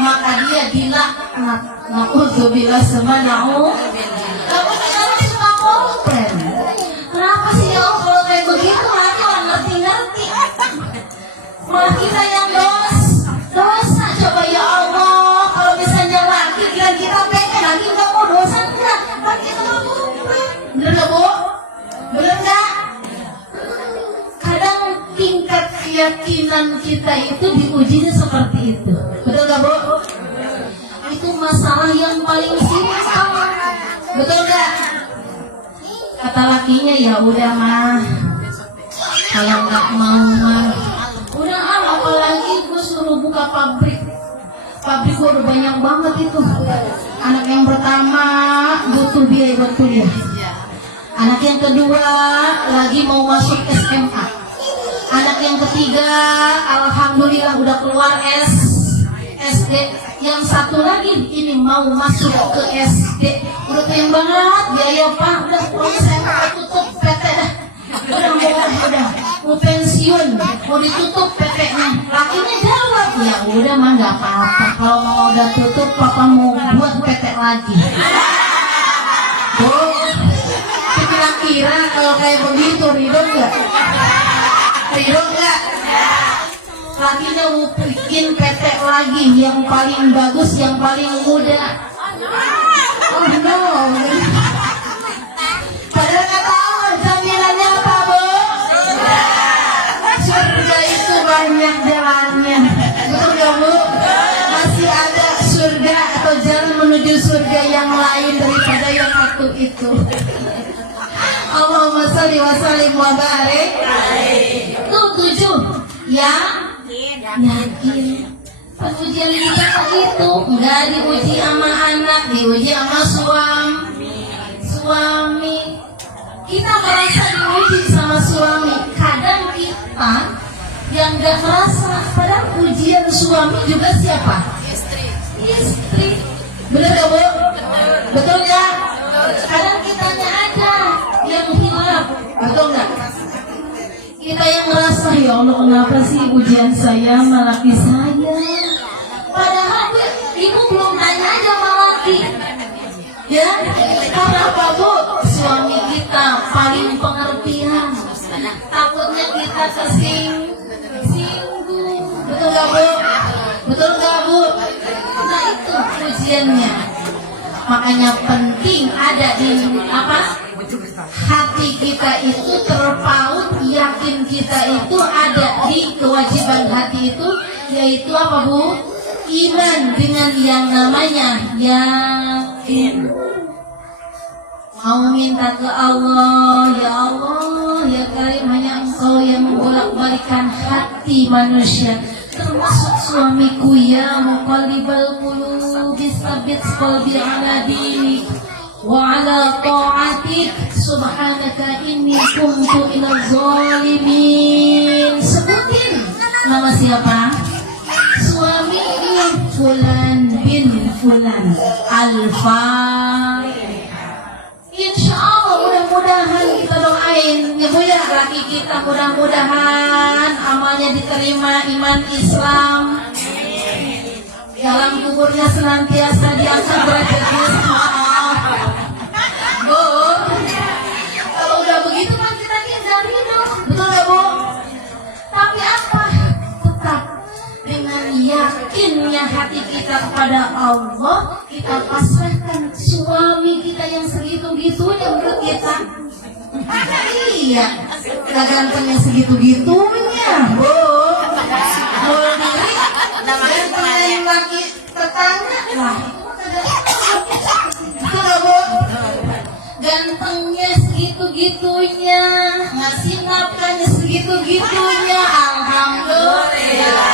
maka dia dilaknat. Na'udzubillah semana'u. Kamu sekarang suka komplain. Kenapa sih ya Allah kalau kayak begitu lagi orang ngerti-ngerti. Malah kita yang dosa. Coba ya Allah, kalau misalnya laki kita pengen lagi nggak mau dosa enggak, kan kita nggak komplain. Bener nggak Bu? Bener nggak? Kadang tingkat keyakinan kita itu diujinya seperti itu. Betul nggak Bu? Itu masalah yang paling simpel. Betul nggak? Kata lakinya ya udah mah, kalau nggak mau mah udah apalagi gue suruh buka pabrik gue udah banyak banget itu. Anak yang pertama butuh biaya buat kuliah, anak yang kedua lagi mau masuk SMA, anak yang ketiga alhamdulillah udah keluar SD, yang satu lagi ini mau masuk ke SD. Udah pengen banget biaya Pak, udah pokoknya saya mau tutup PT dah, udah mau pensiun, mau ditutup PT-nya. Lakinya jawab ya udah mah nggak apa-apa, kalau mau udah tutup papa mau buat PT lagi. Kira-kira kalau kayak begitu ridho nggak? Lakinya mau bikin PT lagi yang paling bagus, yang paling muda. Oh no. Padahal kata Allah jaminannya apa Bu? Surga itu banyak jalannya. Betul gak Bu? Masih ada surga atau jalan menuju surga yang lain daripada yang satu itu. Allahumma sholli wa sallim wa barik. Itu 7. Yakin. Pengujian kita begitu, enggak diuji sama anak, diuji sama suami. Kita merasa diuji sama suami. Kadang kita yang enggak merasa, padahal ujian suami juga siapa? Istri. Benar gak Bu? Betul gak? Kadang kitanya aja yang hilaf. Betul gak? Kita yang merasa ya Allah kenapa sih ujian saya sama laki saya? Padahal ibu belum tanya aja sama laki. Ya, karena apa Bu? Suami kita paling pengertian. Takutnya kita tersinggung. Betul gak Bu? Betul gak Bu? Nah itu ujiannya. Makanya penting ada di hati kita itu terpaut, yakin kita itu ada di kewajiban hati itu, yaitu apa Bu? Iman dengan yang namanya yakin. Mau minta ke Allah, ya Allah, ya Karim, hanya Engkau yang membolak-balikan hati manusia, termasuk suamiku ya muqallibal qulubi tsabbit qalbi ala dinik wa ala ta'atik subhanaka inni kuntu minaz zalimin. Sebutin nama siapa? Suaminya Fulan bin Fulan. Insya Allah mudah-mudahan kita doain ya Bu ya, laki kita mudah-mudahan amalnya diterima, iman Islam, dalam kuburnya senantiasa diangkat derajatnya sama Allah. Bu, kalau udah begitu kan kita hindari dong, betul gak Bu? Tapi apa? Tetap dengan yakinnya hati kita kepada Allah, kita pasrahkan suami kita yang segitu-gitunya menurut kita. Iya, gak gantengnya segitu-gitunya Bu. Mau diri gantengnya laki tetangga lah, itu gak Bu? Gantengnya segitu-gitunya, ngasih nafkahnya segitu-gitunya, alhamdulillah.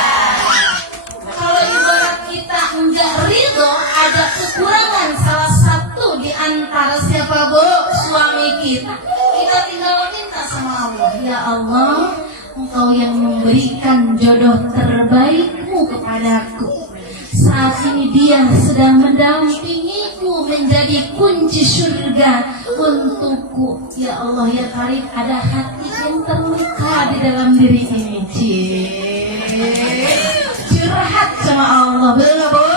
Kalau ibarat kita enggak ridho, ada kekurangan salah satu di antara siapa Bu? Suami kita. Kita tinggal minta sama Allah, ya Allah, Engkau yang memberikan jodoh terbaikmu kepadaku. Saat ini dia sedang mendampingiku menjadi kunci surga untukku. Ya Allah ya Karim, ada hati yang terluka di dalam diri ini. Curhat sama Allah, betul Bu?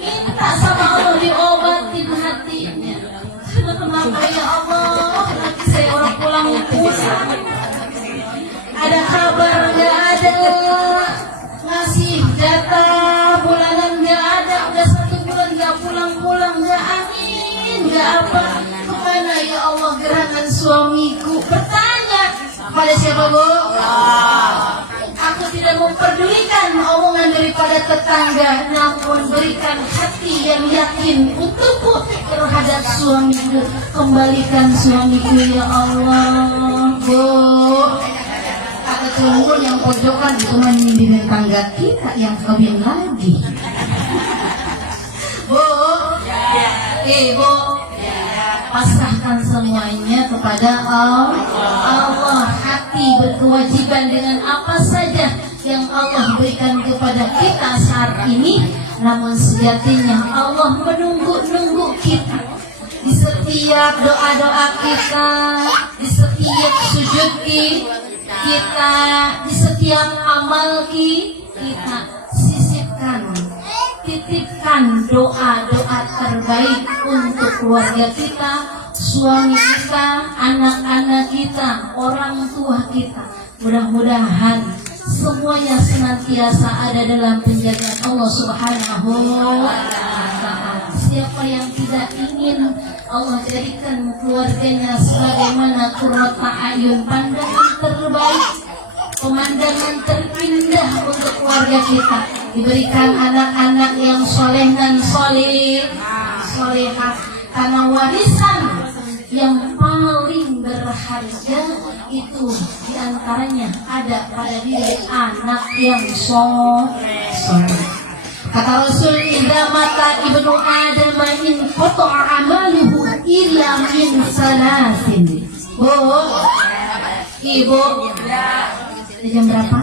Minta sama Allah diobatin hatinya. Kenapa ya Allah? Nanti saya orang pulang. Ada kabar nggak ada? Ngasih data bulanan nggak ada, udah 1 bulan nggak pulang-pulang, nggak angin, nggak apa. Kemana ya Allah gerangan suamiku? Bertanya pada siapa Bu? Aku tidak memperdulikan omongan daripada tetangga, namun berikan hati yang yakin untukku terhadap suamiku. Kembalikan suamiku ya Allah. Bu, ada tunggu yang pojokan cuma nyindirin tangga kita yang kawin lagi. Bu, Bu, pasrahkan semuanya kepada Allah. Hati berkewajiban dengan apa saja yang Allah berikan kepada kita saat ini. Namun sejatinya Allah menunggu-nunggu kita di setiap doa-doa kita, di setiap sujud kita, di setiap amal kita. Sisipkan, titipkan doa-doa terbaik untuk keluarga kita, suami kita, anak-anak kita, orang tua kita. Mudah-mudahan semuanya senantiasa ada dalam penjagaan Allah Subhanahu wa Ta'ala. Siapa yang tidak ingin Allah jadikan keluarganya sebagaimana qurrata ayun, pandangan terbaik, pemandangan terindah untuk keluarga kita, diberikan anak-anak yang soleh dan solehah. Karena warisan yang paling berharga itu diantaranya ada pada diri anak yang soleh. Kata Rasul, idza mata ibnu Adam in qata'a amaluhu illa min salasin. Bu, Ibu, jam berapa?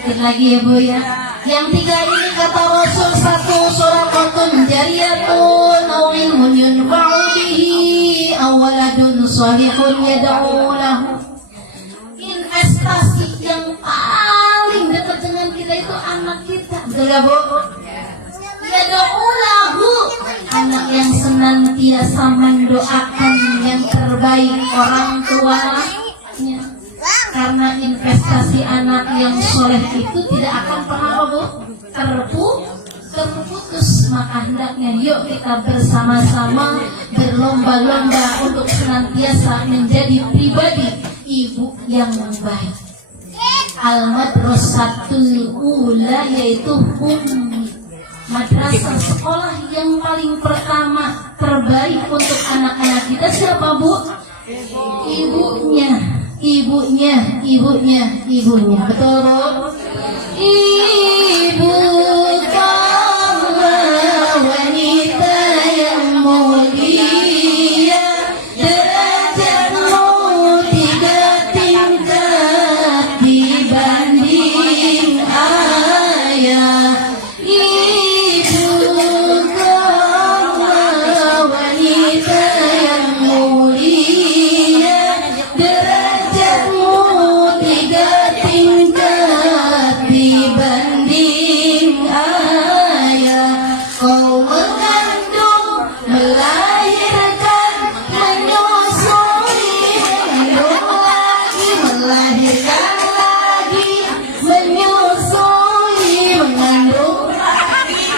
Sedikit lagi ya Bu ya. Yang 3 ini kata Rasul, 1 shadaqatun jariyatun aw ilmun yunfa'u bihi aw waladun shalihun yad'u lahu. Investasi yang paling dekat dengan kita itu anak kita. Betul ya Bu? Yad'u lahu, anak yang senantiasa mendoakan yang terbaik orang tuanya. Karena investasi anak yang soleh itu tidak akan pernah terputus. Maka hendaknya yuk kita bersama-sama berlomba-lomba untuk senantiasa menjadi pribadi ibu yang baik. Al-Madrasatul Ula, yaitu madrasah sekolah yang paling pertama terbaik untuk anak-anak kita. Siapa Bu? Ibunya. Betul Bu? Ibu kaumlah wanita yang mulia, derajatmu 3 tingkat dibanding ayah. Ibu kaumlah wanita yang mulia, derajatmu 3 tingkat dibanding ayah. Kau mengandung, melahirkan, menyusui, mengandung lagi, melahirkan lagi, menyusui, mengandung lagi.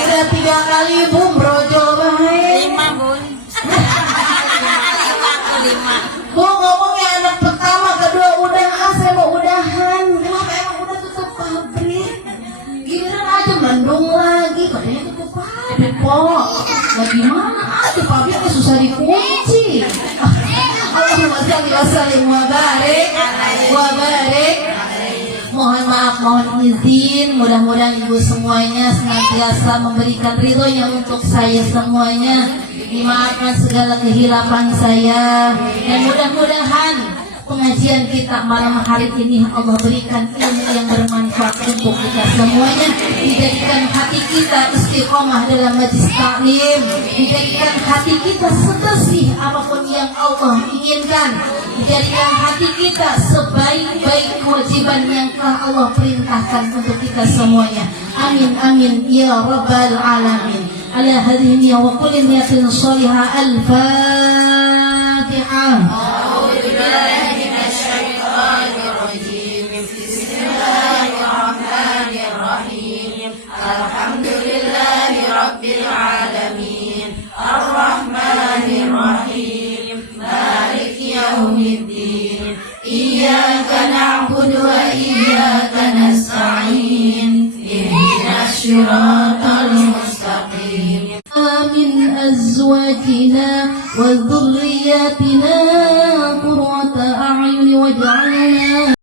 Udah 3 kali Bu brojol baik. 5 Bun. 5. Bu ngomongnya anak pertama, kedua udah, saya mau udahan. Kenapa emang udah tutup pabrik? Giliran aja mendung lagi, katanya tutup pabrik Po. Lah gimana? Aduh pabriknya susah dikunci. Allahumma shalli wa sallim wa barik. Mohon maaf, mohon izin. Mudah-mudahan ibu semuanya senantiasa memberikan ridhonya untuk saya semuanya. Dimaafkan segala kehilapan saya. Dan mudah-mudahan pengajian kita malam hari ini Allah berikan ilmu yang bermanfaat untuk kita semuanya. Dijadikan hati kita istiqomah dalam majlis taklim. Dijadikan hati kita sebersih apapun yang Allah inginkan. Dijadikan hati kita sebaik-baik kewajiban yang telah Allah perintahkan untuk kita semuanya. Amin amin ya rabbal alamin. Ala hadhihi wa kulli niyatin shalihah. Al-Fatihah. Alhamdulillahi Rabbil Alamin Ar-Rahmanir Rahim Maliki Yawmiddin Iyyaka na'budu wa iyyaka nasta'in Ihdinas siratal mustaqim من أزواجنا وذرياتنا قرة أعين واجعلنا